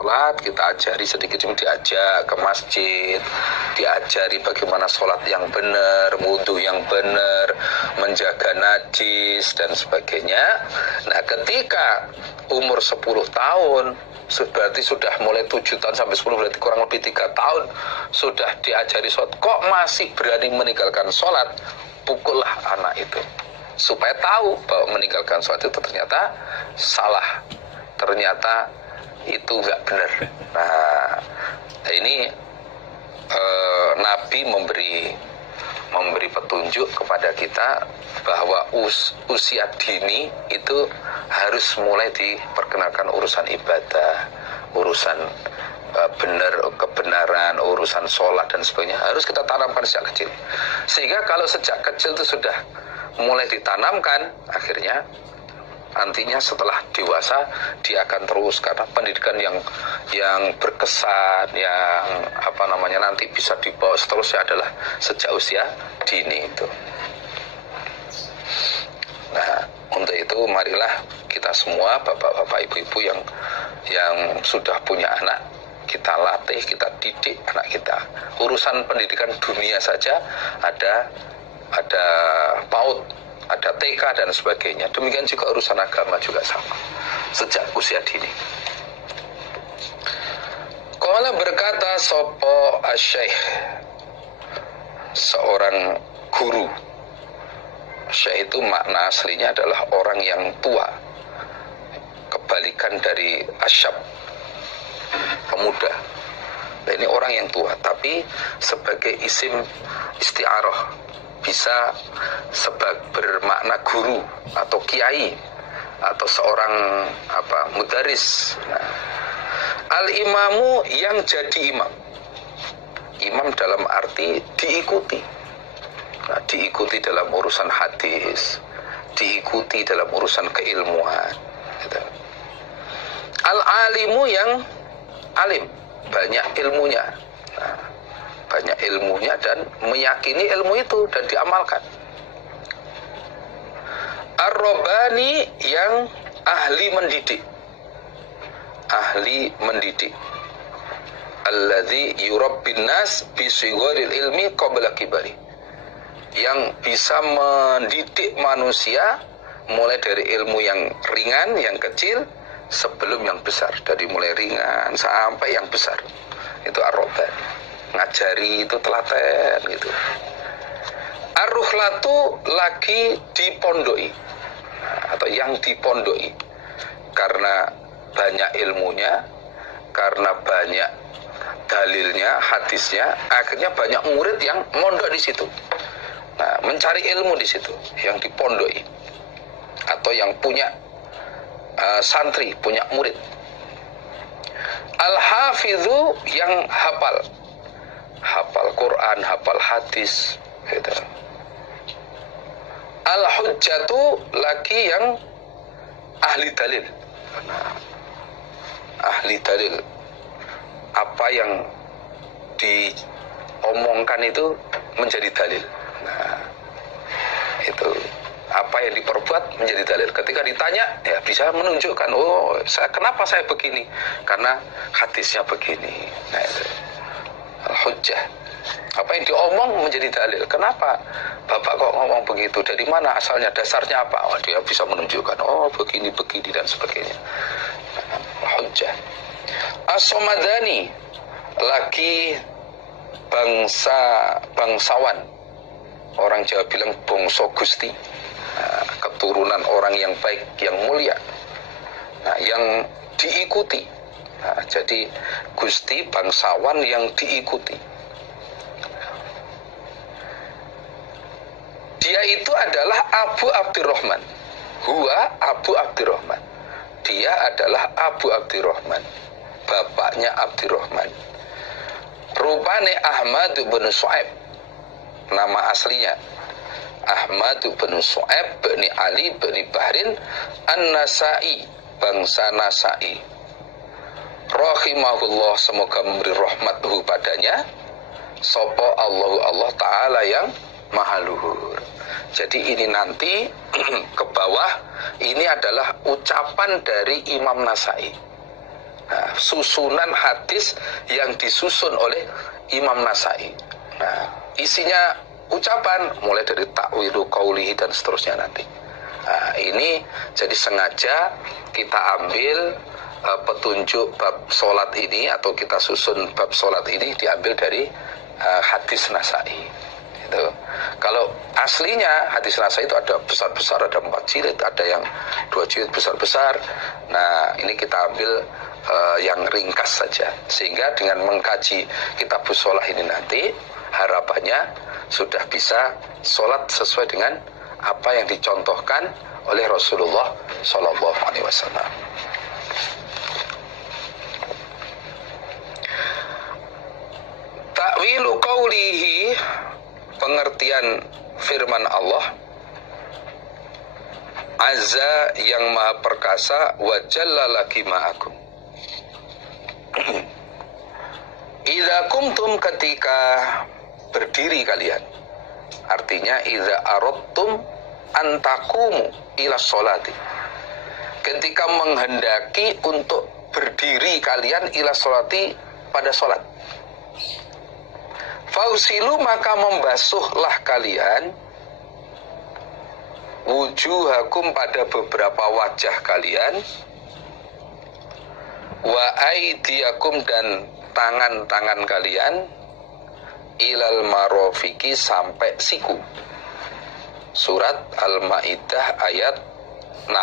sholat, kita ajari sedikit demi diajak ke masjid, diajari bagaimana sholat yang benar, wudhu yang benar, menjaga najis dan sebagainya. Nah, ketika umur 10 tahun, berarti sudah mulai 7 tahun sampai 10, berarti kurang lebih 3 tahun sudah diajari sholat, kok masih berani meninggalkan sholat, pukullah anak itu supaya tahu bahwa meninggalkan sholat itu ternyata salah, ternyata itu nggak benar. Nah, ini Nabi memberi petunjuk kepada kita bahwa usia dini itu harus mulai diperkenalkan urusan ibadah, urusan kebenaran, urusan sholat dan sebagainya, harus kita tanamkan sejak kecil. Sehingga kalau sejak kecil itu sudah mulai ditanamkan, akhirnya nantinya setelah dewasa dia akan terus, karena pendidikan yang berkesan, yang nanti bisa dibawa seterusnya adalah sejak usia dini itu. Nah, untuk itu marilah kita semua bapak-bapak, ibu-ibu yang sudah punya anak, kita latih, kita didik anak kita. Urusan pendidikan dunia saja ada PAUD, ada TK dan sebagainya. Demikian juga urusan agama juga sama, sejak usia dini. Qala berkata sopo asy-syaikh, seorang guru. Syekh itu makna aslinya adalah orang yang tua, kebalikan dari asyab, pemuda. Nah, ini orang yang tua, tapi sebagai isim isti'arah, bisa bermakna guru atau kiai atau seorang mudaris. Nah, al-imamu yang jadi imam. Imam dalam arti diikuti. Nah, diikuti dalam urusan hadis, diikuti dalam urusan keilmuan. Gitu. Al-alimu yang alim, banyak ilmunya. Nah, banyak ilmunya dan meyakini ilmu itu dan diamalkan. Ar-Rabbani yang ahli mendidik. Ahli mendidik. Alladzi yurabbin nas bi sigharil ilmi qabla kibari. Yang bisa mendidik manusia mulai dari ilmu yang ringan, yang kecil sebelum yang besar, dari mulai ringan sampai yang besar. Itu Ar-Rabbani. Ngajari itu telaten gitu. Ar-Ruhlatu lagi dipondoi, atau yang dipondoi, karena banyak ilmunya, karena banyak dalilnya, hadisnya, akhirnya banyak murid yang mondok di situ. Nah, mencari ilmu di situ, yang dipondoi, atau yang punya santri, punya murid. Al-Hafidhu yang hafal Quran, hafal hadis, gitu. Al-Hujjatu lagi yang ahli dalil. Nah, ahli dalil, apa yang diomongkan itu menjadi dalil. Nah, itu apa yang diperbuat menjadi dalil. Ketika ditanya, ya bisa menunjukkan, kenapa saya begini, karena hadisnya begini. Nah, itu al-hujjah, apa yang diomong menjadi dalil. Kenapa Bapak kok ngomong begitu, dari mana asalnya, dasarnya apa? Dia bisa menunjukkan, begini dan sebagainya. Al-hujjah. As-Somadani lagi bangsawan, orang Jawa bilang bangsa Gusti, keturunan orang yang baik, yang mulia, yang diikuti. Jadi Gusti bangsawan yang diikuti. Dia itu adalah Abu Abdurrahman. Huwa Abu Abdurrahman. Dia adalah Abu Abdurrahman, bapaknya Abdurrahman. Rupane Ahmad bin Shu'aib, nama aslinya Ahmad bin Shu'aib bin Ali bin Bahrin An-Nasai, bangsa Nasai. Rahimahullah, semoga memberi rahmatuhu padanya, sapa Allah Ta'ala yang maha luhur. Jadi ini nanti ke bawah, ini adalah ucapan dari Imam Nasai. Nah, susunan hadis yang disusun oleh Imam Nasai. Nah, isinya ucapan mulai dari ta'wilu qaulihi dan seterusnya nanti. Nah, ini jadi sengaja kita ambil petunjuk bab sholat ini, atau kita susun bab sholat ini diambil dari hadis Nasai. Itu. Kalau aslinya hadis Nasai itu ada besar-besar, ada 4 jilid, ada yang 2 jilid besar-besar. Nah, ini kita ambil yang ringkas saja, sehingga dengan mengkaji kitabus sholat ini nanti harapannya sudah bisa sholat sesuai dengan apa yang dicontohkan oleh Rasulullah Shallallahu Alaihi Wasallam. Ta'wilu qawlihi, pengertian firman Allah Azza yang maha perkasa, wa jalla laki ma'akum. Idza kumtum, ketika berdiri kalian, artinya idza aradtum antakumu ila sholati, ketika menghendaki untuk berdiri kalian ila sholati, pada sholat. Fausilu, maka membasuhlah kalian wujuhakum, pada beberapa wajah kalian, wa aidiakum, dan tangan-tangan kalian, ilal marofiki, sampai siku. Surat Al-Maidah ayat 6.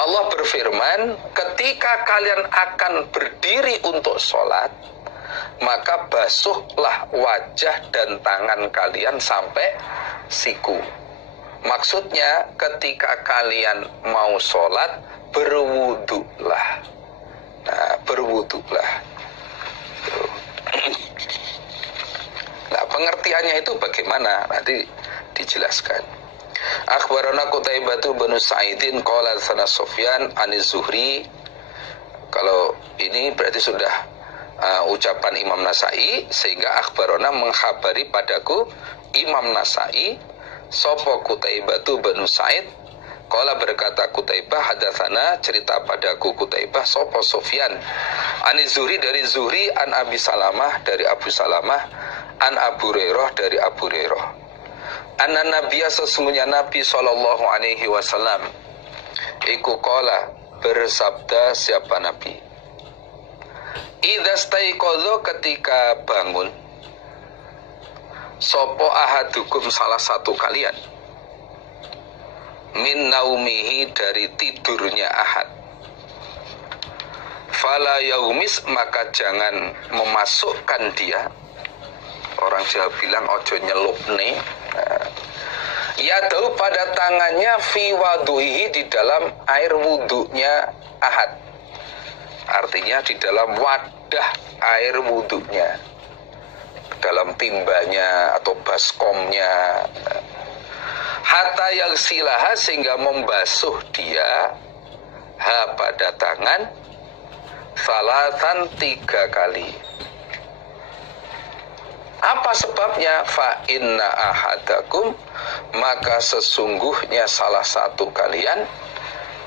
Allah berfirman, ketika kalian akan berdiri untuk sholat, maka basuhlah wajah dan tangan kalian sampai siku. Maksudnya ketika kalian mau sholat, berwudulah. Nah, berwudulah. Nah, pengertiannya itu bagaimana? Nanti dijelaskan. Akhbarana Qutaibah bin Sa'idin qala sana Sufyan aniz Zuhri. Kalau ini berarti sudah ucapan Imam Nasai, sehingga akhbarana mengkhabari padaku Imam Nasai sapa Qutaibah bin Sa'id. Qala, berkata Qutaibah, hadatsana, cerita padaku Qutaibah sapa Sufyan aniz Zuhri, dari Zuhri, an Abi Salamah, dari Abu Salamah, an Abu Hurairah, dari Abu Hurairah, anna nabiyya, sesungguhnya Nabi sallallahu alaihi wasallam iku qala, bersabda, siapa Nabi, idza staiqadha, ketika bangun, sapa ahadukum, salah satu kalian, min naumihi, dari tidurnya ahad, fala yaumis, maka jangan memasukkan dia, orang Jawa bilang ojo nyelupne, ya tahu, pada tangannya, fi waduhi, di dalam air wudhunya ahad, artinya di dalam wadah air wudhunya, dalam timbanya atau baskomnya, hatta yang silaha, sehingga membasuh dia, ha, pada tangan, salatan, 3 kali. Apa sebabnya? Fa inna ahadakum, maka sesungguhnya salah satu kalian,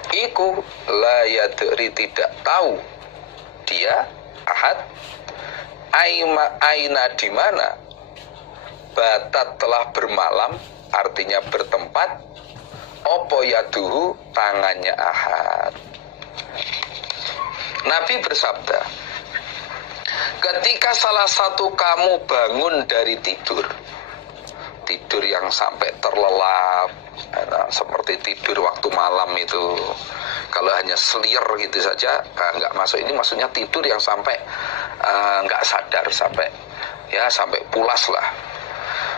iku la yadri, tidak tahu dia, ahad, aina, di mana, batat, telah bermalam, artinya bertempat, opo yaduhu, tangannya ahad. Nabi bersabda, ketika salah satu kamu bangun dari tidur yang sampai terlelap, seperti tidur waktu malam itu, kalau hanya selir gitu saja nggak masuk. Ini maksudnya tidur yang sampai nggak sadar, sampai pulas lah.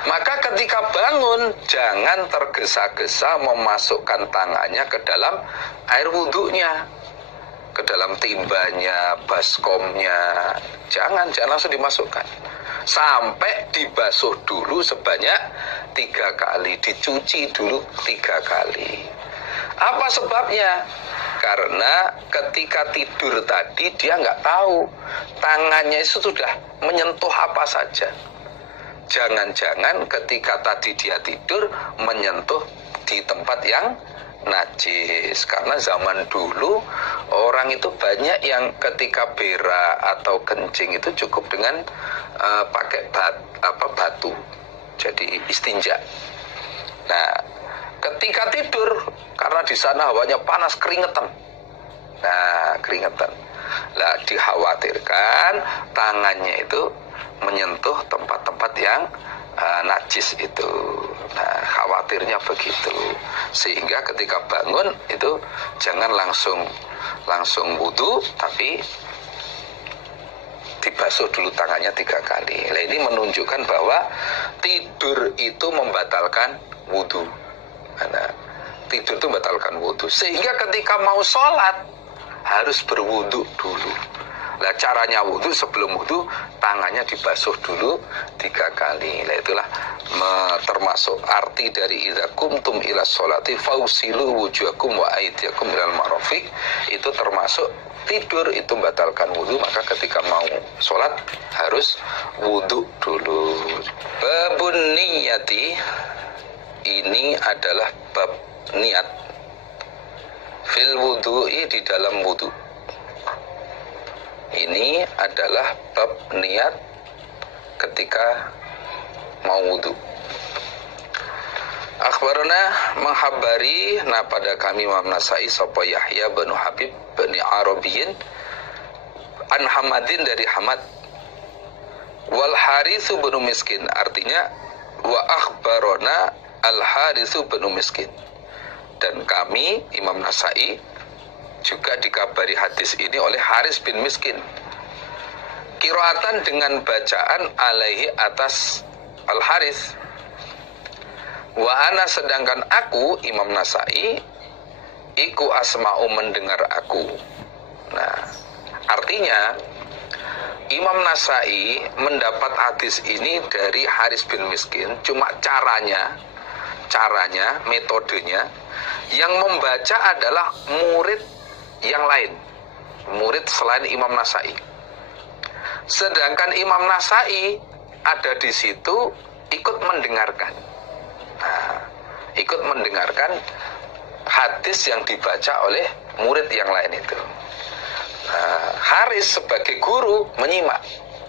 Maka ketika bangun, jangan tergesa-gesa memasukkan tangannya ke dalam air wudhunya, ke dalam timbanya, baskomnya. Jangan langsung dimasukkan, sampai dibasuh dulu sebanyak 3 kali, dicuci dulu 3 kali. Apa sebabnya? Karena ketika tidur tadi dia nggak tahu tangannya itu sudah menyentuh apa saja. Jangan-jangan ketika tadi dia tidur menyentuh di tempat yang najis. Karena zaman dulu orang itu banyak yang ketika berak atau kencing itu cukup dengan pakai batu, jadi istinja. Nah, ketika tidur karena di sana hawanya panas, keringetan. Nah, keringetan. Lah, dikhawatirkan tangannya itu menyentuh tempat-tempat yang najis itu. Nah, khawatirnya begitu. Sehingga ketika bangun itu jangan langsung wudu, tapi dibasuh dulu tangannya 3 kali. Nah, ini menunjukkan bahwa tidur itu membatalkan wudu. Nah, tidur itu membatalkan wudu. Sehingga ketika mau sholat harus berwudu dulu. Nah, caranya wudu, sebelum wudu tangannya dibasuh dulu 3 kali. Nah, itulah termasuk arti dari idza kumtum ila sholati fausilu wujuhakum wa aydiyakum ilal marafiq. Itu termasuk tidur itu membatalkan wudu, maka ketika mau sholat harus wudu dulu. Babun niyati, ini adalah bab niat fil wudu'i, di dalam wudu. Ini adalah bab niat ketika mau wudu. Akhbarana, menghabari pada kami Imam Nasai sapa Yahya bin Habib bin Arabiyin an Hamadin, dari Hamad, wal Haritsu bin Miskin, artinya wa akhbarana al Haritsu bin Miskin. Dan kami Imam Nasai juga dikabari hadis ini oleh Haris bin Miskin, qiraatan dengan bacaan alaihi, atas al Haris. Wa ana, sedangkan aku Imam Nasai iku asma'u, mendengar aku. Nah, artinya Imam Nasai mendapat hadis ini dari Haris bin Miskin, cuma caranya, metodenya, yang membaca adalah murid yang lain, murid selain Imam Nasai. Sedangkan Imam Nasai ada di situ ikut mendengarkan. Nah, ikut mendengarkan hadis yang dibaca oleh murid yang lain itu. Nah, Haris sebagai guru menyimak.